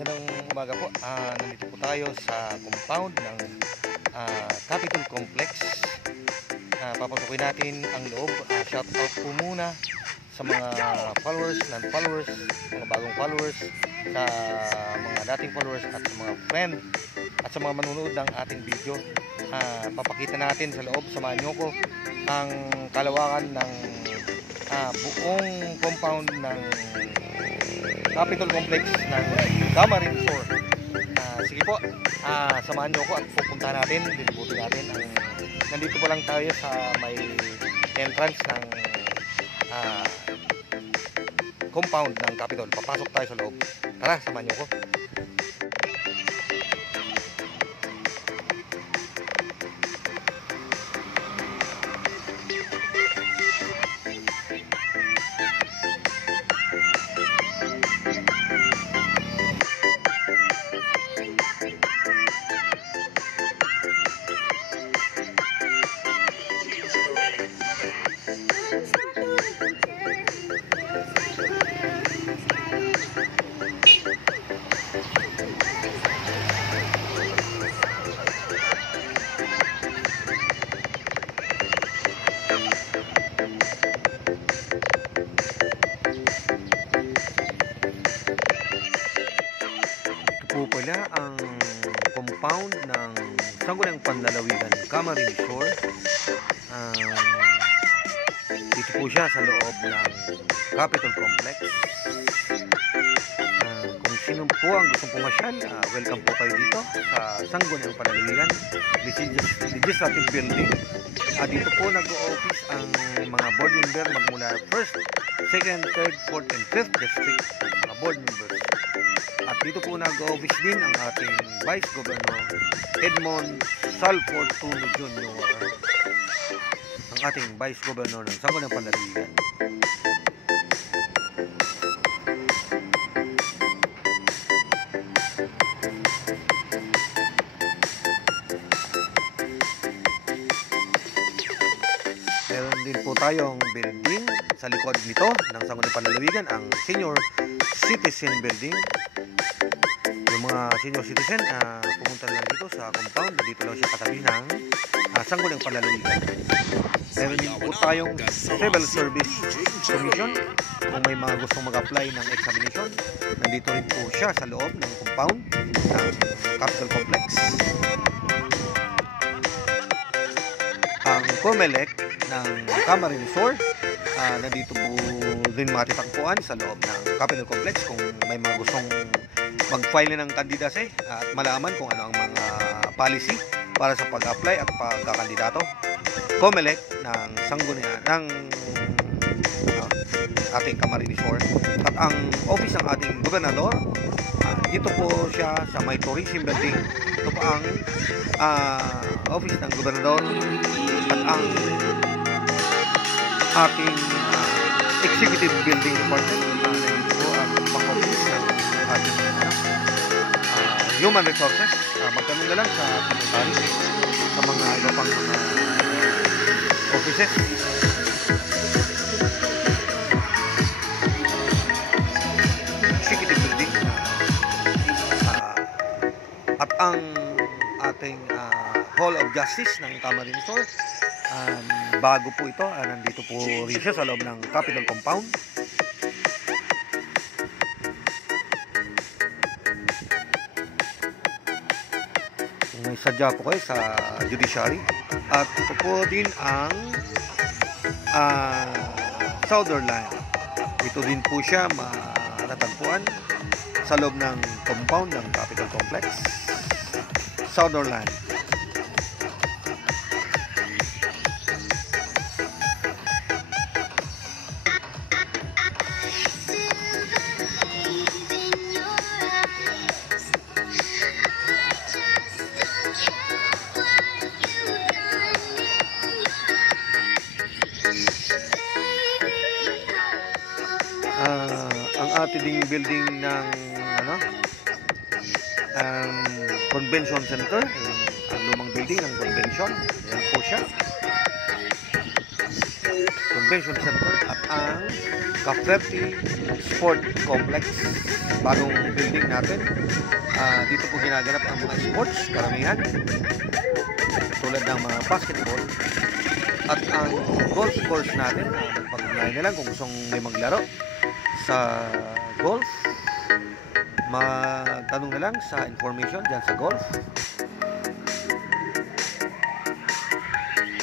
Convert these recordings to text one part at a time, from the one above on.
Magandang umaga po. Nandito po tayo sa compound ng Capitol Complex. Papasukin natin ang loob. Shout out po muna sa mga followers, non-followers, mga bagong followers, sa mga dating followers at sa mga friend at sa mga manunood ng ating video. Papakita natin sa loob, samahan nyo ko ang kalawakan ng buong compound ng Capitol Complex ng Camarines Resort. Sige po, samahan nyo ko at pupunta natin, dilibutin natin nandito pa lang tayo sa may entrance ng compound ng Capitol. Papasok tayo sa loob. Tara, samahan nyo ko. Po pala ang compound ng Sangguniang Panlalawigan Camarines Resort. Dito po siya sa loob ng Capitol Complex. Kung sino po ang gustong pumasyal, welcome po kayo dito sa Sangguniang Panlalawigan Legislative Building. Dito po nag-o-office ang mga board member magmula 1st, 2nd, 3rd, 4th, and 5th district, mga board members. At dito po nag-office din ang ating Vice Governor Edmond Salford Tuno Jr., ang ating Vice Governor ng Sangguniang Panlalawigan. Meron din po tayong building sa likod nito ng Sangguniang Panlalawigan, ang Senior Citizen Building. Yung mga senior citizen, pumunta lang dito sa compound. Dito lang siya katabi ng Sangguniang Panlalawigan. Meron din po tayong Civil Service Commission. Kung may mga gustong mag-apply ng examination, nandito rin po siya sa loob ng compound ng Capitol Complex. Ang COMELEC ng Camarines Resort, nandito po din matitagpuan sa loob ng Capitol Complex kung may mga gustong mag-file ng kandidacy at malaman kung ano ang mga policy para sa pag-apply at pagkakandidato. COMELEC ng Sangguniang ng ating Camarines Resort. At ang office ng ating gobernador, dito po siya sa may tourism building. Ito po ang office ng gobernador at ang ating executive building department. Dito po ang pang-office ng ating human resources. Magtanong na lang sa secretary, sa mga iba pang mga offices. Executive building. At ang ating Hall of Justice ng Camarines Resort, bago po ito, nandito po rin siya sa loob ng Capitol Compound. May sadya po kayo sa judiciary. At ito po din ang Sutherland. Ito din po siya matatagpuan sa loob ng compound ng Capitol Complex, Sutherland. Ang ating building ng convention center, ang lumang building ng convention, yan po siya, convention center, at ang Cafete Sport Complex. bagong building natin. Dito po ginaganap ang mga sports, karamihan. Tulad ng mga basketball. At ang golf course natin, magpag-unahin na lang kung gustong may maglaro sa golf. Magtanong na lang sa information dyan sa golf.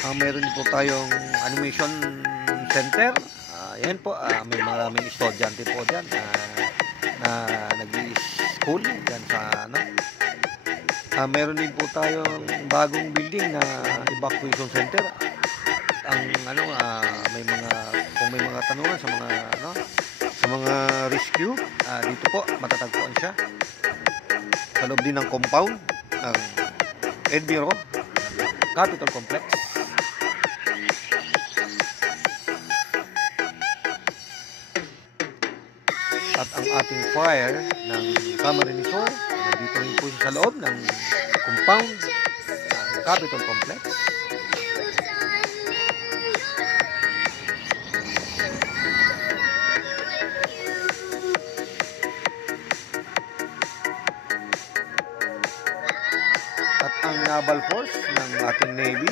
Meron po tayong animation center. Yan po, may maraming estudyante po dyan na nag-i-school dyan sa ano. Meron din po tayong bagong building na evacuation center. Ang ano, kung may mga tanungan sa mga ano, sa mga rescue, dito po matatagpuan siya. Sa loob din ng compound ng Edmiro Capitol Complex. At ang ating fire ng Camarines Sur, nandito rin po siya sa loob ng compound ng Capitol Complex. At ang Naval Force ng ating Navy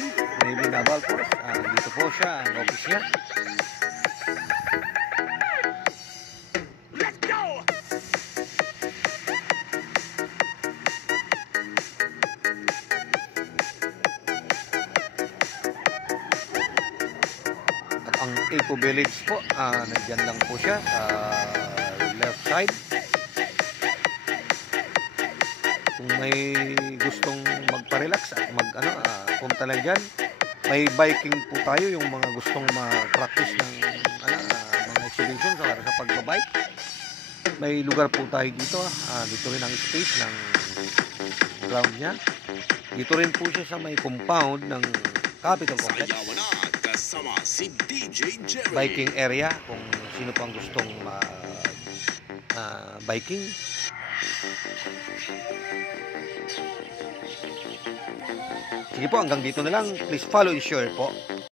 Naval Force, dito po siya, ang office niya. Ang Eco Village po, nandyan lang po siya sa left side. Kung may gustong magpa-relax at punta lang dyan. May biking po tayo, yung mga gustong mag-practice ng mga exhibition sa pagbabike. May lugar po tayo dito. Dito rin ang space ng ground niya. Dito rin po siya sa may compound ng Capitol Complex. Biking area kung sino pang gustong biking. Sige po, hanggang dito na lang. Please follow and share po.